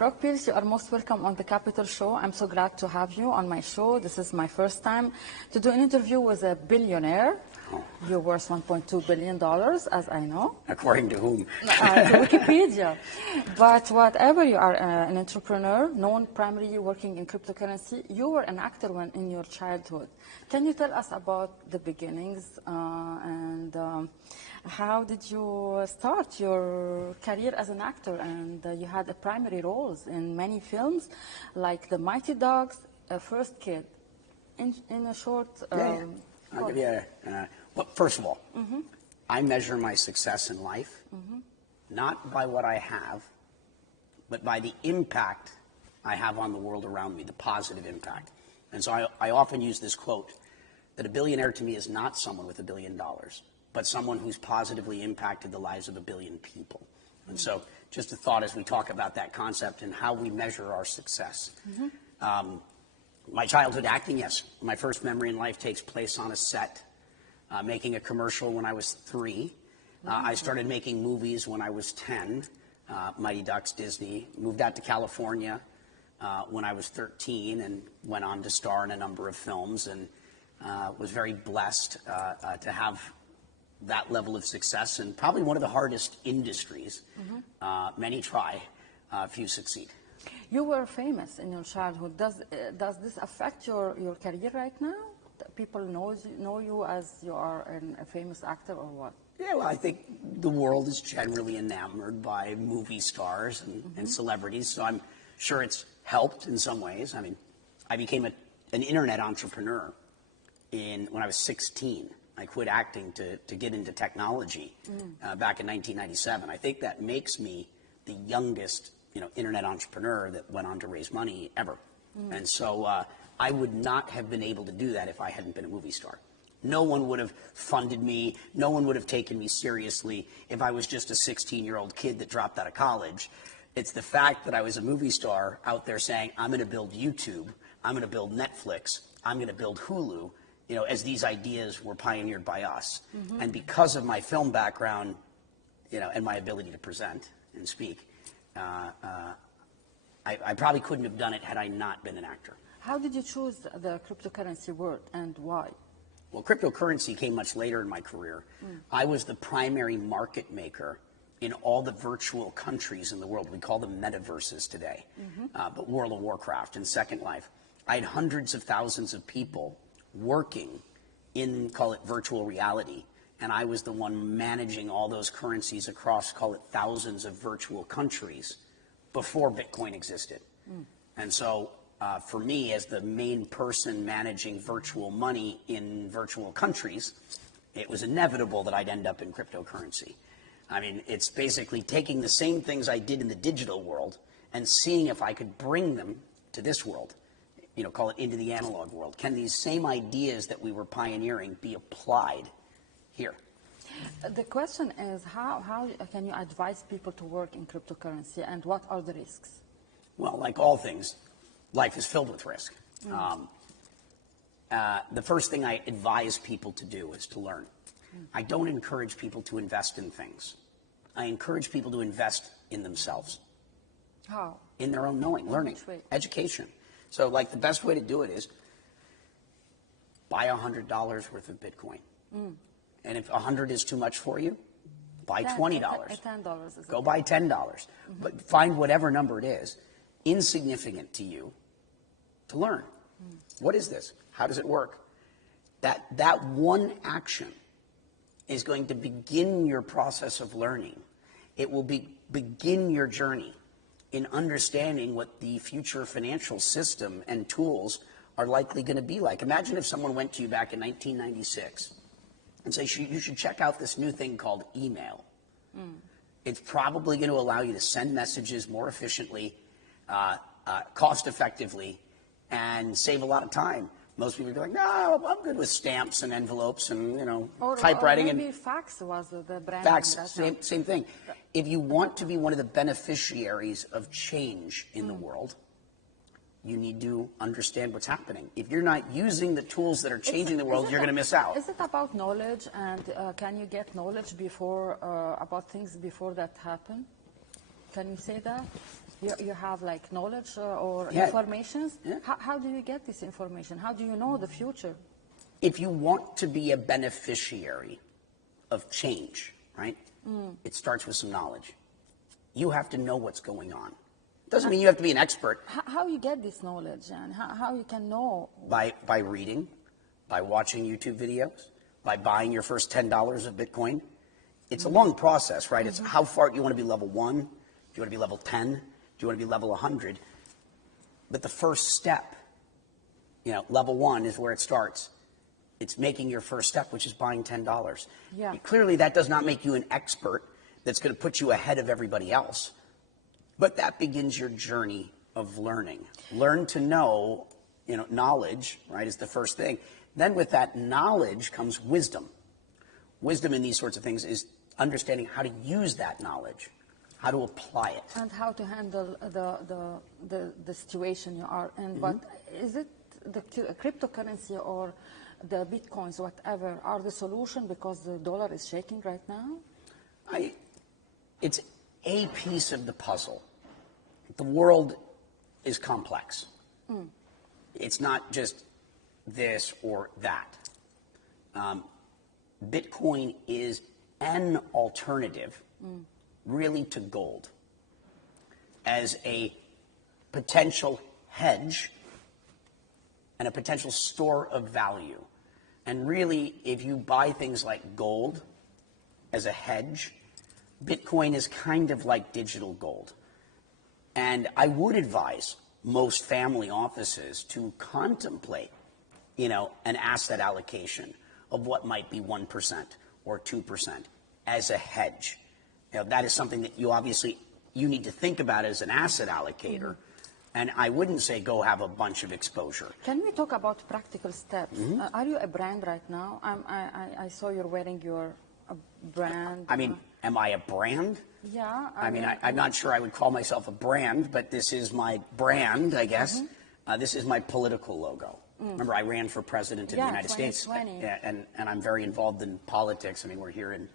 Brock Pierce, you are most welcome on the Capital Show. I'm so glad to have you on my show. This is my first time to do an interview with a billionaire. You're worth $1.2 billion, as I know. According to whom? To Wikipedia. But whatever, you are an entrepreneur, known primarily working in cryptocurrency. You were an actor when in your childhood. Can you tell us about the beginnings and how did you start your career as an actor? And you had a primary roles in many films, like The Mighty Dogs, First Kid. In a short... I'll give you well, first of all, I measure my success in life not by what I have, but by the impact I have on the world around me, the positive impact. And so I often use this quote, that a billionaire to me is not someone with $1 billion, but someone who's positively impacted the lives of 1 billion people. And so just a thought as we talk about that concept and how we measure our success. My childhood acting, yes. My first memory in life takes place on a set, making a commercial when I was 3. I started making movies when I was 10, Mighty Ducks, Disney. Moved out to California when I was 13 and went on to star in a number of films and was very blessed to have that level of success in probably one of the hardest industries. Many try, few succeed. You were famous in your childhood. Does this affect your career right now? People know you as you are a famous actor or what? Yeah, well, I think the world is generally enamored by movie stars and celebrities, so I'm sure it's helped in some ways. I mean, I became an internet entrepreneur when I was 16. I quit acting to get into technology back in 1997. I think that makes me the youngest internet entrepreneur that went on to raise money ever. And so I would not have been able to do that if I hadn't been a movie star. No one would have funded me. No one would have taken me seriously if I was just a 16-year-old kid that dropped out of college. It's the fact that I was a movie star out there saying, I'm going to build YouTube, I'm going to build Netflix, I'm going to build Hulu, as these ideas were pioneered by us. And because of my film background, and my ability to present and speak, I probably couldn't have done it had I not been an actor. How did you choose the cryptocurrency word and why? Well, cryptocurrency came much later in my career. I was the primary market maker in all the virtual countries in the world. We call them metaverses today, but World of Warcraft and Second Life. I had hundreds of thousands of people working in, call it virtual reality, and I was the one managing all those currencies across, call it thousands of virtual countries before Bitcoin existed. And so for me, as the main person managing virtual money in virtual countries, it was inevitable that I'd end up in cryptocurrency. I mean, it's basically taking the same things I did in the digital world and seeing if I could bring them to this world, call it into the analog world. Can these same ideas that we were pioneering be applied here? The question is, how can you advise people to work in cryptocurrency and what are the risks? Well, like all things, life is filled with risk. The first thing I advise people to do is to learn. I don't encourage people to invest in things. I encourage people to invest in themselves. How? In their own knowing, learning, education. So like the best way to do it is buy $100 worth of Bitcoin. And if 100 is too much for you, buy $20. $10 Go buy $10. But find whatever number it is, insignificant to you, to learn. What is this? How does it work? That one action is going to begin your process of learning. It will begin your journey in understanding what the future financial system and tools are likely going to be like. Imagine if someone went to you back in 1996 and say, you should check out this new thing called email. It's probably going to allow you to send messages more efficiently, cost effectively, and save a lot of time. Most people would be like, no, I'm good with stamps and envelopes and, typewriting. Or maybe fax was the brand. Fax, same thing. If you want to be one of the beneficiaries of change in the world, you need to understand what's happening. If you're not using the tools that are changing the world, you're going to miss out. Is it about knowledge, and can you get knowledge before about things before that happen? Can you say that? You have like knowledge or Yeah. information. Yeah. How do you get this information? How do you know the future? If you want to be a beneficiary of change, right, it starts with some knowledge. You have to know what's going on. Doesn't mean you have to be an expert. How you get this knowledge and how you can know? By reading, by watching YouTube videos, by buying your first $10 of Bitcoin. It's a long process, right? It's how far do you want to be level 1? Do you want to be level 10? Do you want to be level 100? But the first step, level 1 is where it starts. It's making your first step, which is buying $10. Yeah. Clearly, that does not make you an expert that's going to put you ahead of everybody else. But that begins your journey of learning. Learn to know, knowledge, right, is the first thing. Then with that knowledge comes wisdom. Wisdom in these sorts of things is understanding how to use that knowledge, how to apply it. And how to handle the situation you are in. But is it the cryptocurrency or the Bitcoins, whatever, are the solution because the dollar is shaking right now? It's a piece of the puzzle. The world is complex. It's not just this or that. Bitcoin is an alternative, really, to gold as a potential hedge and a potential store of value. And really, if you buy things like gold as a hedge, Bitcoin is kind of like digital gold. And I would advise most family offices to contemplate, an asset allocation of what might be 1% or 2% as a hedge. That is something that you need to think about as an asset allocator. And I wouldn't say go have a bunch of exposure. Can we talk about practical steps? Are you a brand right now? I saw you're wearing your brand. I mean, am I a brand? Yeah. I'm not sure I would call myself a brand, but this is my brand, I guess. This is my political logo. Remember, I ran for president of the United States. And I'm very involved in politics. I mean, we're here in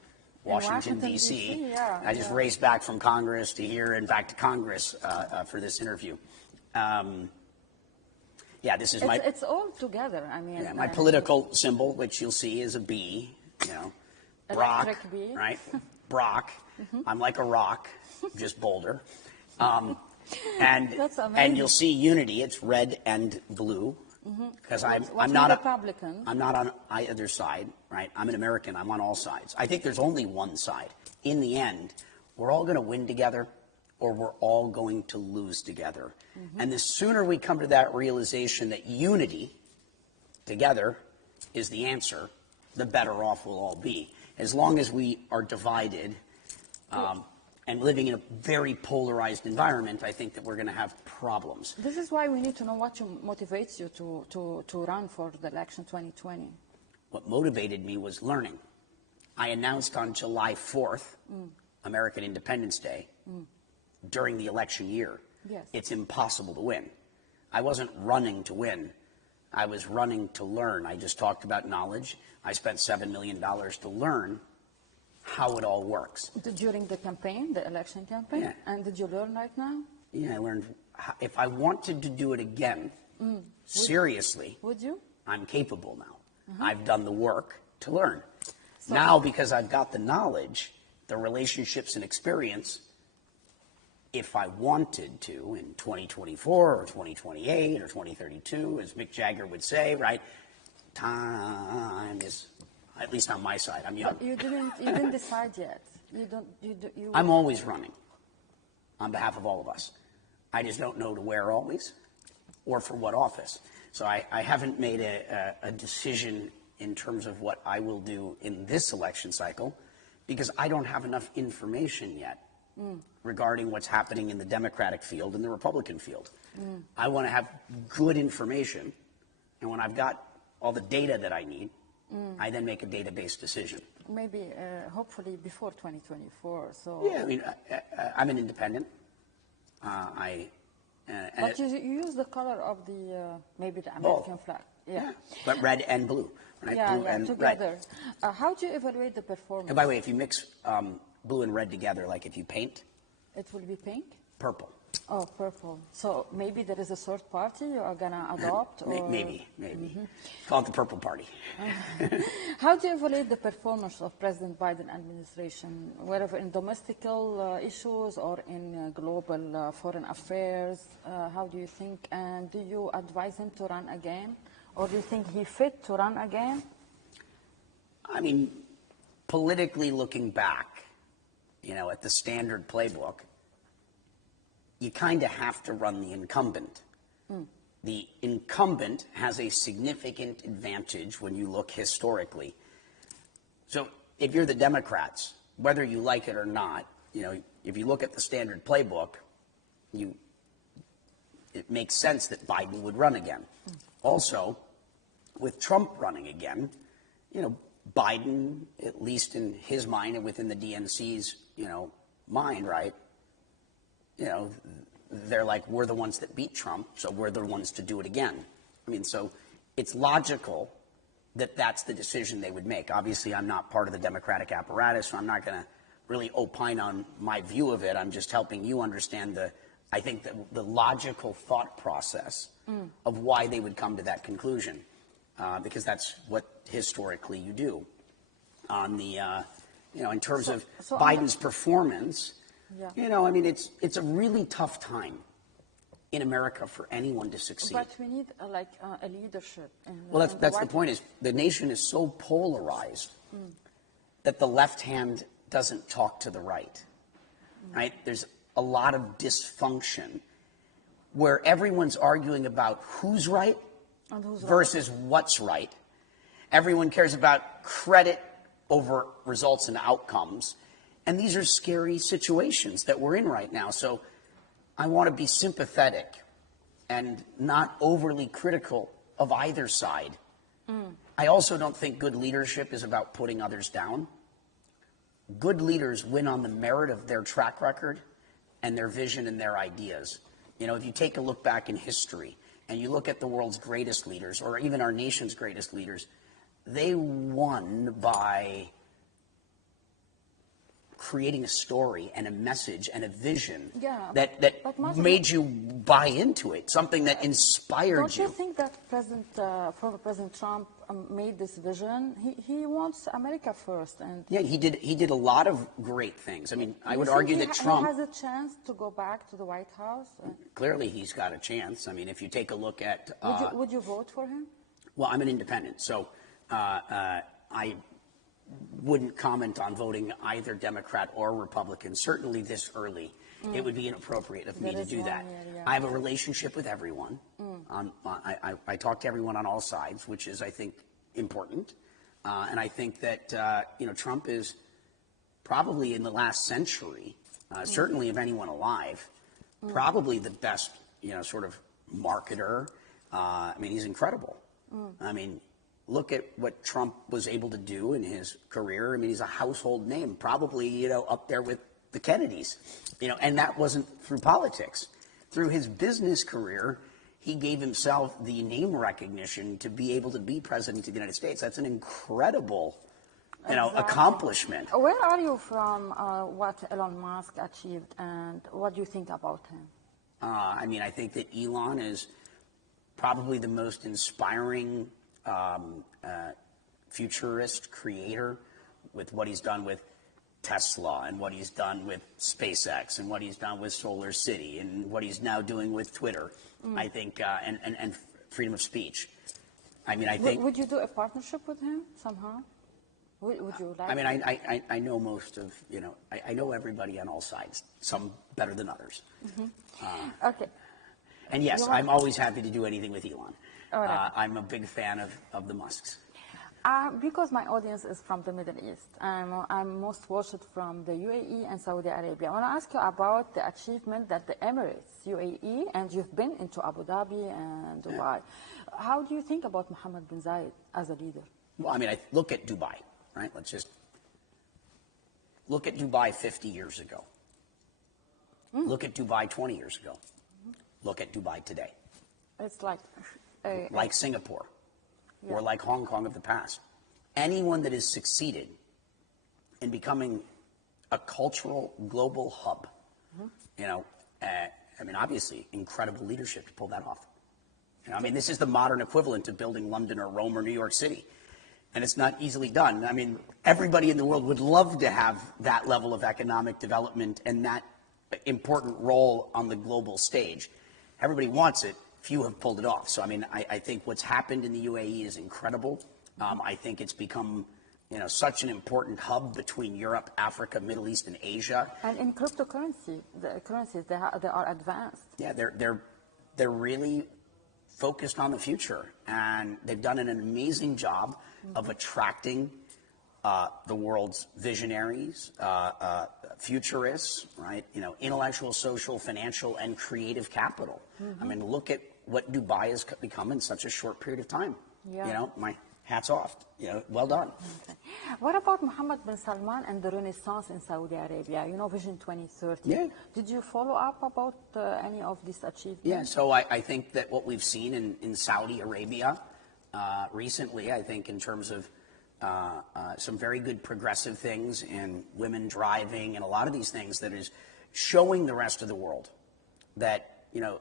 Washington, D.C. Yeah, I just raced back from Congress to here and back to Congress for this interview. This is my... It's all together, I mean... my political symbol, which you'll see, is a bee, Brock, bee. right? Brock. I'm like a rock, just bolder. That's amazing. And you'll see unity, it's red and blue. Because I'm not Republican. I'm not on either side, right? I'm an American. I'm on all sides. I think there's only one side. In the end, we're all going to win together, or we're all going to lose together. And the sooner we come to that realization that unity together is the answer, the better off we'll all be. As long as we are divided and living in a very polarized environment, I think that we're going to have problems. This is why we need to know what motivates you to run for the election 2020. What motivated me was learning. I announced on July 4th, American Independence Day, during the election year, it's impossible to win. I wasn't running to win. I was running to learn. I just talked about knowledge. I spent $7 million to learn how it all works. During the campaign, the election campaign? Yeah. And did you learn right now? Yeah, I learned. If I wanted to do it again, seriously, would you? I'm capable now. I've done the work to learn. Now, because I've got the knowledge, the relationships and experience, if I wanted to in 2024 or 2028 or 2032, as Mick Jagger would say, right? Time is, at least on my side, I'm young. But you didn't decide yet. I'm always running on behalf of all of us. I just don't know to where always or for what office. So I haven't made a decision in terms of what I will do in this election cycle because I don't have enough information yet regarding what's happening in the Democratic field and the Republican field. I want to have good information, and when I've got all the data that I need, I then make a data-based decision. Maybe, hopefully, before 2024. So yeah, I mean, I'm an independent. But you use the color of the maybe the American flag. Yeah. But red and blue, right? Yeah, blue and together. red. How do you evaluate the performance? And by the way, if you mix blue and red together, like if you paint, it will be pink. Purple. Oh, purple. So maybe there is a third party you are gonna adopt, or Maybe. Call it the Purple Party. how do you evaluate the performance of President Biden administration, whether in domestical issues or in global foreign affairs? How do you think? And do you advise him to run again, or do you think he fit to run again? I mean, politically looking back, at the standard playbook, you kind of have to run the incumbent. The incumbent has a significant advantage when you look historically. So if you're the Democrats, whether you like it or not, if you look at the standard playbook, it makes sense that Biden would run again. Also, with Trump running again, Biden, at least in his mind and within the DNC's, mind, right? They're like, we're the ones that beat Trump, so we're the ones to do it again. I mean, so it's logical that that's the decision they would make. Obviously, I'm not part of the Democratic apparatus, so I'm not going to really opine on my view of it. I'm just helping you understand the logical thought process of why they would come to that conclusion, because that's what historically you do. On the, in terms of Biden's performance, I mean, it's a really tough time in America for anyone to succeed. But we need a leadership. Well, that's the point. Is the nation is so polarized that the left hand doesn't talk to the right. Right? There's a lot of dysfunction where everyone's arguing about who's right versus what's right. Everyone cares about credit over results and outcomes. And these are scary situations that we're in right now. So I want to be sympathetic and not overly critical of either side. I also don't think good leadership is about putting others down. Good leaders win on the merit of their track record and their vision and their ideas. If you take a look back in history and you look at the world's greatest leaders, or even our nation's greatest leaders, they won by creating a story and a message and a vision that made you buy into it, something that inspired Don't you think that former President Trump made this vision? He wants America first, and he did a lot of great things. I mean, I would argue that Trump he has a chance to go back to the White House. Clearly, he's got a chance. I mean, if you take a look at would you vote for him? Well, I'm an independent, so I wouldn't comment on voting either Democrat or Republican. Certainly this early, it would be inappropriate of me to do that. I have a relationship with everyone. I talk to everyone on all sides, which is, I think, important. And I think that, Trump is probably in the last century, certainly of anyone alive, probably the best, sort of marketer. I mean, he's incredible. I mean, look at what Trump was able to do in his career. I mean, he's a household name, probably, up there with the Kennedys, and that wasn't through politics. Through his business career, he gave himself the name recognition to be able to be president of the United States. That's an incredible, accomplishment. Where are you from what Elon Musk achieved, and what do you think about him? I mean, I think that Elon is probably the most inspiring futurist creator with what he's done with Tesla and what he's done with SpaceX and what he's done with Solar City and what he's now doing with Twitter, I think, and freedom of speech. I mean, I think... Would you do a partnership with him somehow? Would you like... I mean, I know most of, I know everybody on all sides, some better than others. Okay. And yes, I'm always happy to do anything with Elon. Right. I'm a big fan of the Musks. Because my audience is from the Middle East, I'm most watched from the UAE and Saudi Arabia. I want to ask you about the achievement that the Emirates, UAE, and you've been into Abu Dhabi and Dubai. How do you think about Mohammed bin Zayed as a leader? Well, I mean, I look at Dubai, right? Let's just look at Dubai 50 years ago. Look at Dubai 20 years ago. Look at Dubai today. It's like Singapore or like Hong Kong of the past. Anyone that has succeeded in becoming a cultural global hub, I mean, obviously, incredible leadership to pull that off. You know, I mean, this is the modern equivalent of building London or Rome or New York City. And it's not easily done. I mean, everybody in the world would love to have that level of economic development and that important role on the global stage. Everybody wants it. Few have pulled it off. So, I mean, I think what's happened in the UAE is incredible. I think it's become, you know, such an important hub between Europe, Africa, Middle East, and Asia. And in cryptocurrency, the currencies, they are advanced. Yeah, they're really focused on the future, and they've done an amazing job of attracting the world's visionaries, futurists, right? You know, intellectual, social, financial, and creative capital. I mean, look at what Dubai has become in such a short period of time. Yeah. You know, my hats off. You know, well done. Okay. What about Mohammed bin Salman and the Renaissance in Saudi Arabia? You know, Vision 2030. Yeah. Did you follow up about any of these achievements? Yeah, so I think that what we've seen in Saudi Arabia recently, I think in terms of some very good progressive things in women driving and a lot of these things that is showing the rest of the world that, you know,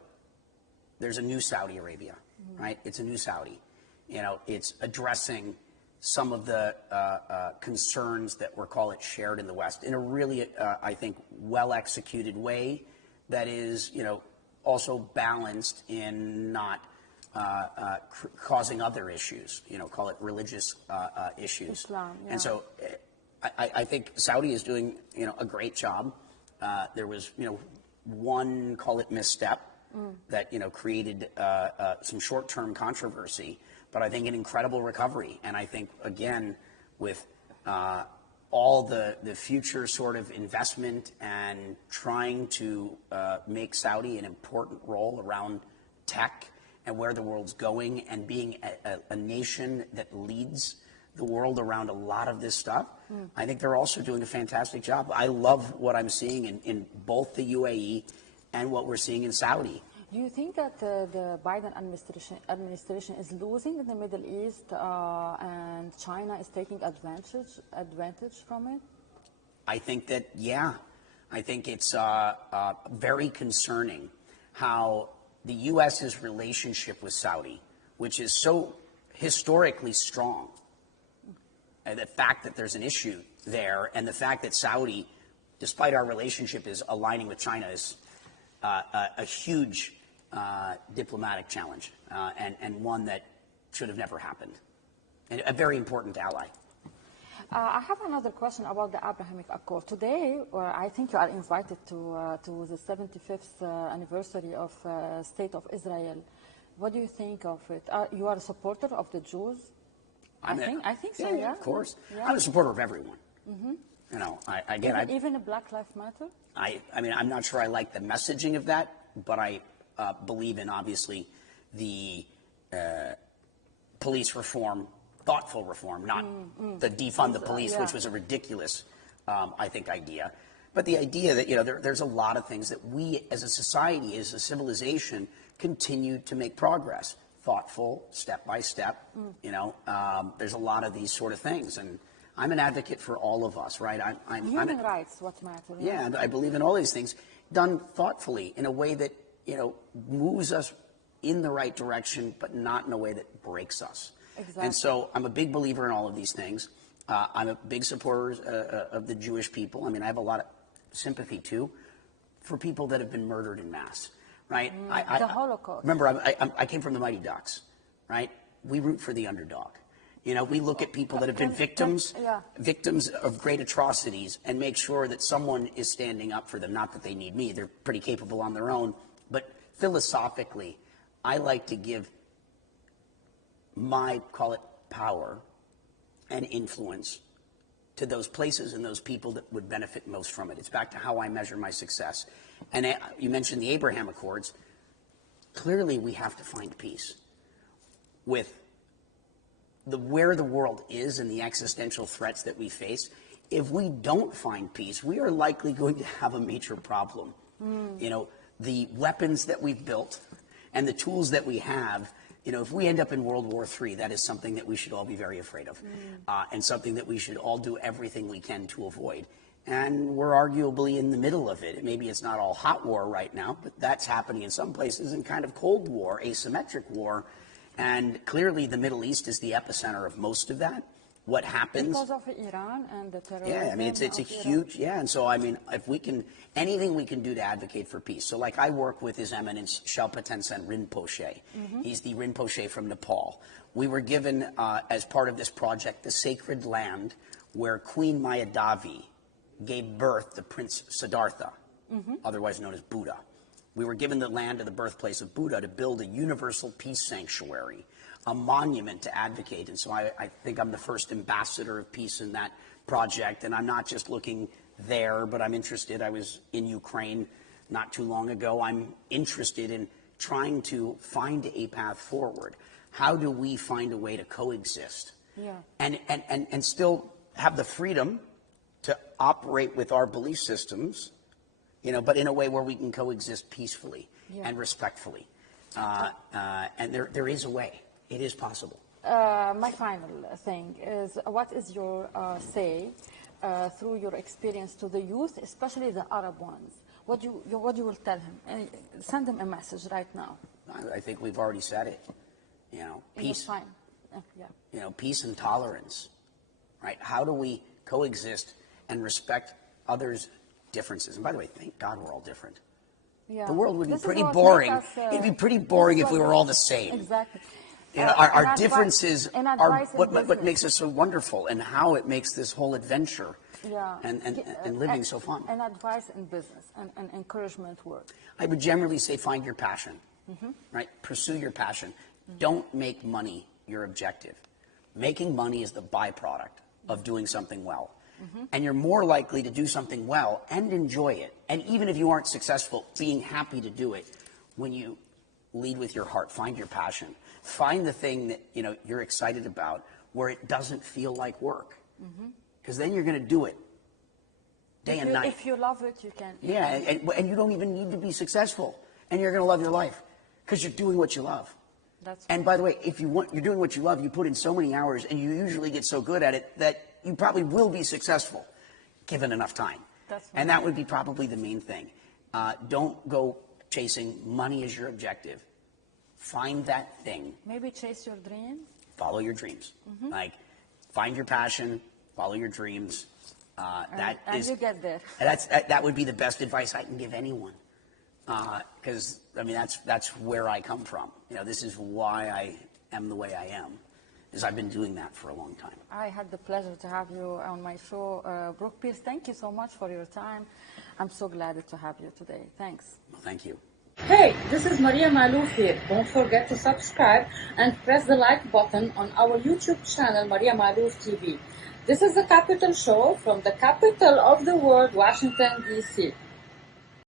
there's a new Saudi Arabia, right? It's a new Saudi. You know, it's addressing some of the concerns that were, call it, shared in the West in a really, I think, well-executed way that is, you know, also balanced in not causing other issues, you know, call it religious issues. Islam, yeah. And so I think Saudi is doing, you know, a great job. There was, you know, one, call it, misstep that, you know, created some short-term controversy, but I think an incredible recovery. And I think, again, with all the future sort of investment and trying to make Saudi an important role around tech and where the world's going and being a nation that leads the world around a lot of this stuff, I think they're also doing a fantastic job. I love what I'm seeing in both the UAE and what we're seeing in Saudi. Do you think that the Biden administration is losing in the Middle East and China is taking advantage from it? I think that, yeah. I think it's very concerning how the U.S.'s relationship with Saudi, which is so historically strong, and the fact that there's an issue there, and the fact that Saudi, despite our relationship, is aligning with China is a huge diplomatic challenge, and one that should have never happened, and a very important ally. I have another question about the Abrahamic Accord. Today, I think you are invited to the 75th anniversary of State of Israel. What do you think of it? You are a supporter of the Jews? I think so, yeah. Of course. Yeah. I'm a supporter of everyone. You know, even Black Lives Matter? I mean, I'm not sure I like the messaging of that, but I believe in, obviously, the police reform, thoughtful reform, not the defund the police, yeah. which was a ridiculous, I think, idea. But the idea that, you know, there's a lot of things that we as a society, as a civilization, continue to make progress. Thoughtful, step by step, you know, there's a lot of these sort of things. And I'm an advocate for all of us, right? Human rights, what matter. Yeah, and I believe in all these things done thoughtfully in a way that, you know, moves us in the right direction, but not in a way that breaks us. Exactly. And so I'm a big believer in all of these things. I'm a big supporter of the Jewish people. I mean, I have a lot of sympathy, too, for people that have been murdered in mass, right? The Holocaust. Remember, I came from the Mighty Ducks, right? We root for the underdog. You know, we look at people that have been victims of great atrocities and make sure that someone is standing up for them. Not that they need me. They're pretty capable on their own. But philosophically, I like to give my, call it, power and influence to those places and those people that would benefit most from it. It's back to how I measure my success. And you mentioned the Abraham Accords. Clearly, we have to find peace with where the world is and the existential threats that we face. If we don't find peace, we are likely going to have a major problem. You know, the weapons that we've built and the tools that we have, you know, if we end up in World War III, that is something that we should all be very afraid of, and something that we should all do everything we can to avoid. and we're arguably in the middle of it. Maybe it's not all hot war right now, but that's happening in some places, and kind of cold war, asymmetric war. And clearly the Middle East is the epicenter of most of that. What happens? Because of Iran and the terrorism. Yeah, I mean, it's a huge, and so, I mean, if we can, anything we can do to advocate for peace. So, like, I work with His Eminence Shelpa Tenzin Rinpoche. He's the Rinpoche from Nepal. We were given, as part of this project, the sacred land where Queen Mayadavi gave birth to Prince Siddhartha, otherwise known as Buddha. We were given the land of the birthplace of Buddha to build a universal peace sanctuary, a monument to advocate. And so I think I'm the first ambassador of peace in that project. And I'm not just looking there, but I'm interested. I was in Ukraine not too long ago. I'm interested in trying to find a path forward. How do we find a way to coexist and still have the freedom to operate with our belief systems, but in a way where we can coexist peacefully and respectfully. And there is a way. It is possible. My final thing is, what is your say through your experience to the youth, especially the Arab ones? What you will tell him? Send them a message right now. I think we've already said it. Peace. Peace and tolerance. Right? How do we coexist and respect others' differences? And by the way, thank God we're all different. Yeah. The world would be pretty boring. It'd be pretty boring if we were all the same. Exactly. Our differences are what makes us so wonderful, and how it makes this whole adventure and living so fun. And advice in business and encouragement work. I would generally say find your passion, right? Pursue your passion. Don't make money your objective. Making money is the byproduct of doing something well. And you're more likely to do something well and enjoy it. And even if you aren't successful, being happy to do it when you lead with your heart. Find your passion. Find the thing that you're excited about where it doesn't feel like work. Because then you're going to do it day and night. If you love it, you can. Yeah, and you don't even need to be successful. And you're going to love your life because you're doing what you love. And by the way, if you're doing what you love, you put in so many hours, and you usually get so good at it that you probably will be successful, given enough time. And that would be probably the main thing. Don't go chasing money as your objective. Find that thing. Maybe chase your dreams. Follow your dreams. Like, find your passion, follow your dreams. And you get there. That would be the best advice I can give anyone. Because I mean that's where I come from. This is why I am the way I am, is I've been doing that for a long time. I had the pleasure to have you on my show, Brooke Pierce. Thank you so much for your time. I'm so glad to have you today. Thanks. Well, thank you. Hey, this is Maria Malouf here. Don't forget to subscribe and press the like button on our YouTube channel, Maria Malouf TV. This is the Capital Show from the capital of the world, Washington, D.C.